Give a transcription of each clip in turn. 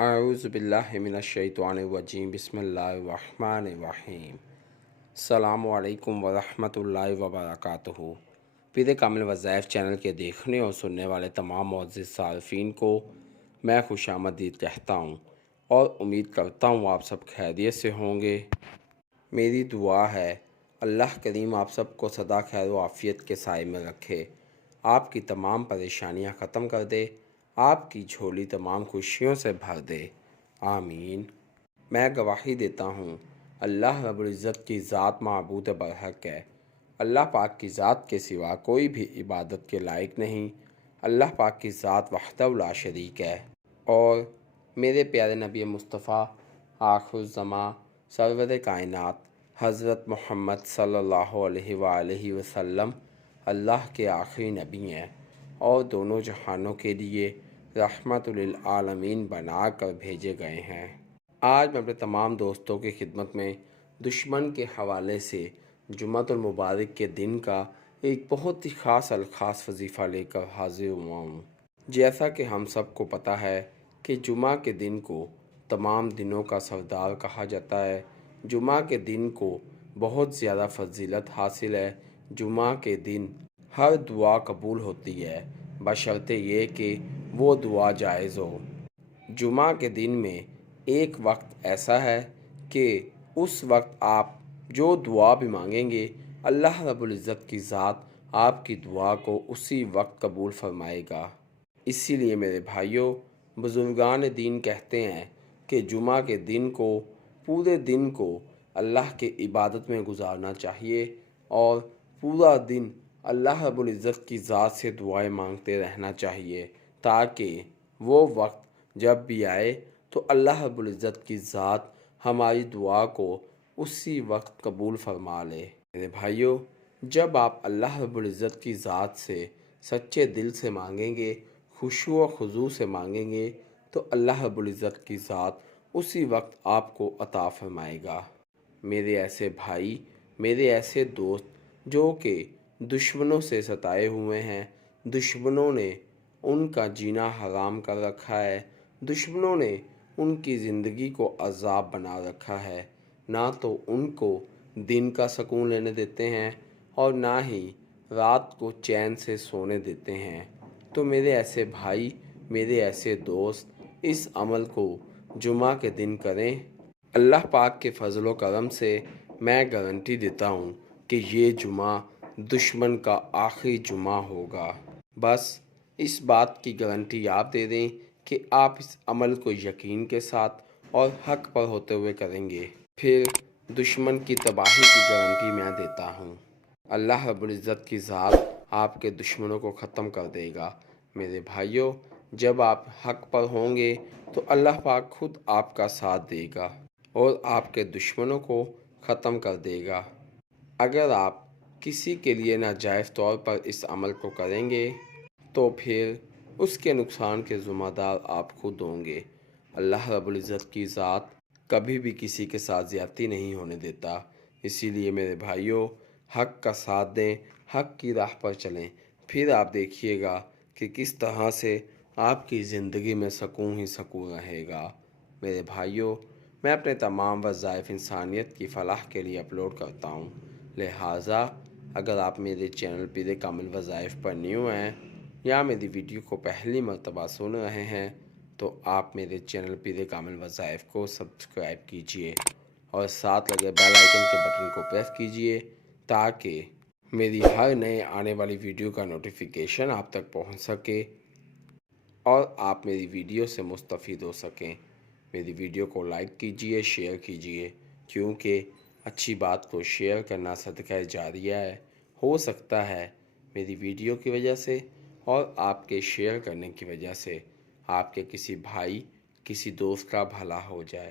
اعوذ باللہ من الشیطان الرجیم بسم اللہ الرحمن الرحیم۔ السلام علیکم ورحمۃ اللہ وبرکاتہ۔ پیر کامل وظائف چینل کے دیکھنے اور سننے والے تمام معزز صارفین کو میں خوش آمدید کہتا ہوں اور امید کرتا ہوں آپ سب خیریت سے ہوں گے۔ میری دعا ہے اللہ کریم آپ سب کو سدا خیر و عافیت کے سائے میں رکھے، آپ کی تمام پریشانیاں ختم کر دے، آپ کی جھولی تمام خوشیوں سے بھر دے، آمین۔ میں گواہی دیتا ہوں اللہ رب العزت کی ذات معبود برحق ہے، اللہ پاک کی ذات کے سوا کوئی بھی عبادت کے لائق نہیں، اللہ پاک کی ذات وحدہ لا شریک ہے، اور میرے پیارے نبی مصطفیٰ آخر الزماں سرور کائنات حضرت محمد صلی اللہ علیہ وآلہ وسلم اللہ کے آخری نبی ہیں اور دونوں جہانوں کے لیے رحمت للعالمین بنا کر بھیجے گئے ہیں۔ آج میں اپنے تمام دوستوں کی خدمت میں دشمن کے حوالے سے جمعۃ المبارک کے دن کا ایک بہت ہی خاص الخاص وظیفہ لے کر حاضر ہوا ہوں۔ جیسا کہ ہم سب کو پتہ ہے کہ جمعہ کے دن کو تمام دنوں کا سردار کہا جاتا ہے، جمعہ کے دن کو بہت زیادہ فضیلت حاصل ہے، جمعہ کے دن ہر دعا قبول ہوتی ہے بشرطے یہ کہ وہ دعا جائز ہو۔ جمعہ کے دن میں ایک وقت ایسا ہے کہ اس وقت آپ جو دعا بھی مانگیں گے اللہ رب العزت کی ذات آپ کی دعا کو اسی وقت قبول فرمائے گا۔ اسی لیے میرے بھائیوں، بزرگان دین کہتے ہیں کہ جمعہ کے دن کو پورے دن کو اللہ کے عبادت میں گزارنا چاہیے اور پورا دن اللہ رب العزت کی ذات سے دعائیں مانگتے رہنا چاہیے تاکہ وہ وقت جب بھی آئے تو اللہ رب العزت کی ذات ہماری دعا کو اسی وقت قبول فرما لے۔ میرے بھائیوں، جب آپ اللہ رب العزت کی ذات سے سچے دل سے مانگیں گے، خشوع و خضوع سے مانگیں گے تو اللہ رب العزت کی ذات اسی وقت آپ کو عطا فرمائے گا۔ میرے ایسے بھائی، میرے ایسے دوست جو کہ دشمنوں سے ستائے ہوئے ہیں، دشمنوں نے ان کا جینا حرام کر رکھا ہے، دشمنوں نے ان کی زندگی کو عذاب بنا رکھا ہے، نہ تو ان کو دن کا سکون لینے دیتے ہیں اور نہ ہی رات کو چین سے سونے دیتے ہیں، تو میرے ایسے بھائی، میرے ایسے دوست اس عمل کو جمعہ کے دن کریں۔ اللہ پاک کے فضل و کرم سے میں گارنٹی دیتا ہوں کہ یہ جمعہ دشمن کا آخری جمعہ ہوگا۔ بس اس بات کی گارنٹی آپ دے دیں کہ آپ اس عمل کو یقین کے ساتھ اور حق پر ہوتے ہوئے کریں گے، پھر دشمن کی تباہی کی گارنٹی میں دیتا ہوں۔ اللہ رب العزت کی ذات آپ کے دشمنوں کو ختم کر دے گا۔ میرے بھائیوں، جب آپ حق پر ہوں گے تو اللہ پاک خود آپ کا ساتھ دے گا اور آپ کے دشمنوں کو ختم کر دے گا۔ اگر آپ کسی کے لیے ناجائز طور پر اس عمل کو کریں گے تو پھر اس کے نقصان کے ذمہ دار آپ خود ہوں گے۔ اللہ رب العزت کی ذات کبھی بھی کسی کے ساتھ زیادتی نہیں ہونے دیتا، اسی لیے میرے بھائیوں، حق کا ساتھ دیں، حق کی راہ پر چلیں، پھر آپ دیکھیے گا کہ کس طرح سے آپ کی زندگی میں سکون ہی سکون رہے گا۔ میرے بھائیوں، میں اپنے تمام وظائف انسانیت کی فلاح کے لیے اپلوڈ کرتا ہوں، لہٰذا اگر آپ میرے چینل پیر کامل وظائف پر نیو ہیں یا میری ویڈیو کو پہلی مرتبہ سن رہے ہیں تو آپ میرے چینل پیر کامل وظائف کو سبسکرائب کیجئے اور ساتھ لگے بیل آئیکن کے بٹن کو پریس کیجئے تاکہ میری ہر نئے آنے والی ویڈیو کا نوٹیفیکیشن آپ تک پہنچ سکے اور آپ میری ویڈیو سے مستفید ہو سکیں۔ میری ویڈیو کو لائک کیجئے، شیئر کیجئے، کیونکہ اچھی بات کو شیئر کرنا صدقہ جاریہ ہے۔ ہو سکتا ہے میری ویڈیو کی وجہ سے اور آپ کے شیئر کرنے کی وجہ سے آپ کے کسی بھائی، کسی دوست کا بھلا ہو جائے۔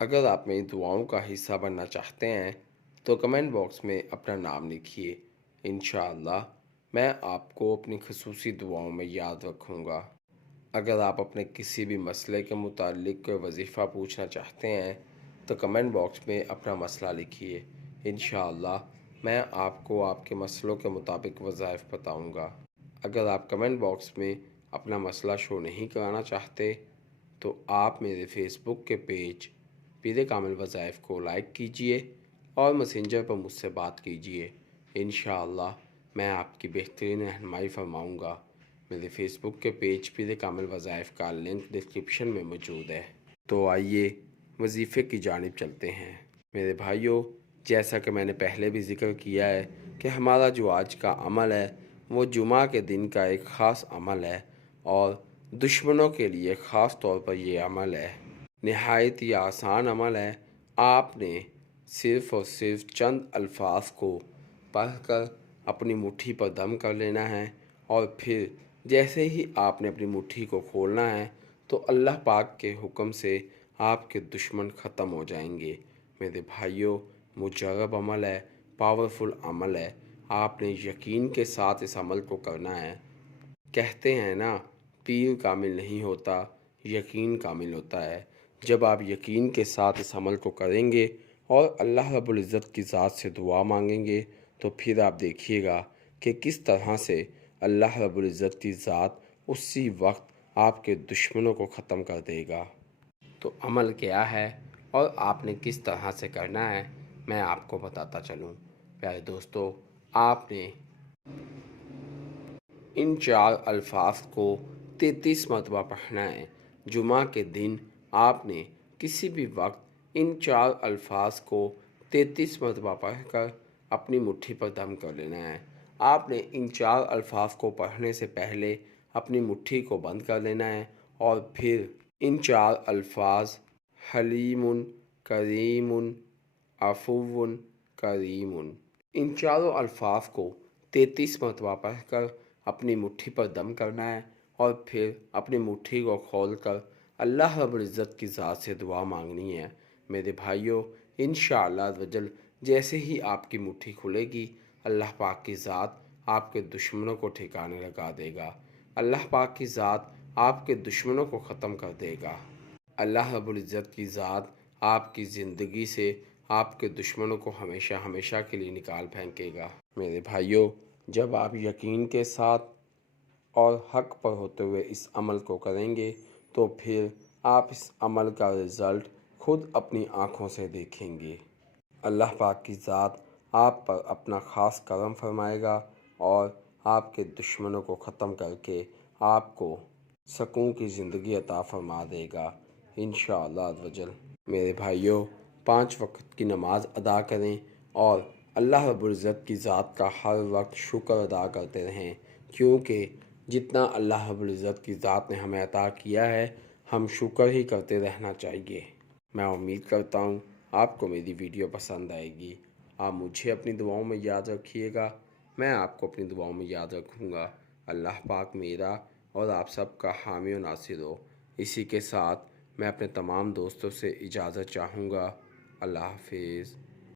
اگر آپ میری دعاؤں کا حصہ بننا چاہتے ہیں تو کمنٹ باکس میں اپنا نام لکھیے، انشاءاللہ میں آپ کو اپنی خصوصی دعاؤں میں یاد رکھوں گا۔ اگر آپ اپنے کسی بھی مسئلے کے متعلق کوئی وظیفہ پوچھنا چاہتے ہیں تو کمنٹ باکس میں اپنا مسئلہ لکھیے، انشاءاللہ میں آپ کو آپ کے مسئلوں کے مطابق وظائف بتاؤں گا۔ اگر آپ کمنٹ باکس میں اپنا مسئلہ شو نہیں کرانا چاہتے تو آپ میرے فیس بک کے پیج پیر کامل وظائف کو لائک کیجئے اور میسنجر پر مجھ سے بات کیجئے۔ انشاءاللہ میں آپ کی بہترین رہنمائی فرماؤں گا۔ میرے فیس بک کے پیج پیر کامل وظائف کا لنک ڈسکرپشن میں موجود ہے۔ تو آئیے وظیفے کی جانب چلتے ہیں۔ میرے بھائیوں، جیسا کہ میں نے پہلے بھی ذکر کیا ہے کہ ہمارا جو آج کا عمل ہے وہ جمعہ کے دن کا ایک خاص عمل ہے، اور دشمنوں کے لیے خاص طور پر یہ عمل ہے۔ نہایت ہی آسان عمل ہے۔ آپ نے صرف اور صرف چند الفاظ کو پڑھ کر اپنی مٹھی پر دم کر لینا ہے، اور پھر جیسے ہی آپ نے اپنی مٹھی کو کھولنا ہے تو اللہ پاک کے حکم سے آپ کے دشمن ختم ہو جائیں گے۔ میرے بھائیوں، مجرب عمل ہے، پاورفل عمل ہے۔ آپ نے یقین کے ساتھ اس عمل کو کرنا ہے۔ کہتے ہیں نا، پیر کامل نہیں ہوتا، یقین کامل ہوتا ہے۔ جب آپ یقین کے ساتھ اس عمل کو کریں گے اور اللہ رب العزت کی ذات سے دعا مانگیں گے تو پھر آپ دیکھیے گا کہ کس طرح سے اللہ رب العزت کی ذات اسی وقت آپ کے دشمنوں کو ختم کر دے گا۔ تو عمل کیا ہے اور آپ نے کس طرح سے کرنا ہے، میں آپ کو بتاتا چلوں۔ پیارے دوستو، آپ نے ان 4 الفاظ کو 33 مرتبہ پڑھنا ہے۔ جمعہ کے دن آپ نے کسی بھی وقت ان 4 الفاظ کو 33 مرتبہ پڑھ کر اپنی مٹھی پر دم کر لینا ہے۔ آپ نے ان 4 الفاظ کو پڑھنے سے پہلے اپنی مٹھی کو بند کر لینا ہے، اور پھر ان 4 الفاظ حلیم، کریم، عفو، کریم، ان چاروں الفاظ کو 33 مرتبہ پڑھ کر اپنی مٹھی پر دم کرنا ہے، اور پھر اپنی مٹھی کو کھول کر اللہ رب العزت کی ذات سے دعا مانگنی ہے۔ میرے بھائیوں، انشاءاللہ عزوجل جیسے ہی آپ کی مٹھی کھلے گی، اللہ پاک کی ذات آپ کے دشمنوں کو ٹھکانے لگا دے گا۔ اللہ پاک کی ذات آپ کے دشمنوں کو ختم کر دے گا۔ اللہ رب العزت کی ذات آپ کی زندگی سے آپ کے دشمنوں کو ہمیشہ ہمیشہ کے لیے نکال پھینکے گا۔ میرے بھائیوں، جب آپ یقین کے ساتھ اور حق پر ہوتے ہوئے اس عمل کو کریں گے تو پھر آپ اس عمل کا رزلٹ خود اپنی آنکھوں سے دیکھیں گے۔ اللہ پاک کی ذات آپ پر اپنا خاص کرم فرمائے گا اور آپ کے دشمنوں کو ختم کر کے آپ کو سکون کی زندگی عطا فرما دے گا انشاءاللہ عزوجل۔ میرے بھائیوں، 5 وقت کی نماز ادا کریں اور اللہ رب العزت کی ذات کا ہر وقت شکر ادا کرتے رہیں، کیونکہ جتنا اللہ رب العزت کی ذات نے ہمیں عطا کیا ہے ہم شکر ہی کرتے رہنا چاہیے۔ میں امید کرتا ہوں آپ کو میری ویڈیو پسند آئے گی۔ آپ مجھے اپنی دعاؤں میں یاد رکھیے گا، میں آپ کو اپنی دعاؤں میں یاد رکھوں گا۔ اللہ پاک میرا اور آپ سب کا حامی و ناصر ہو۔ اسی کے ساتھ میں اپنے تمام دوستوں سے اجازت چاہوں گا۔ اللہ حافظ۔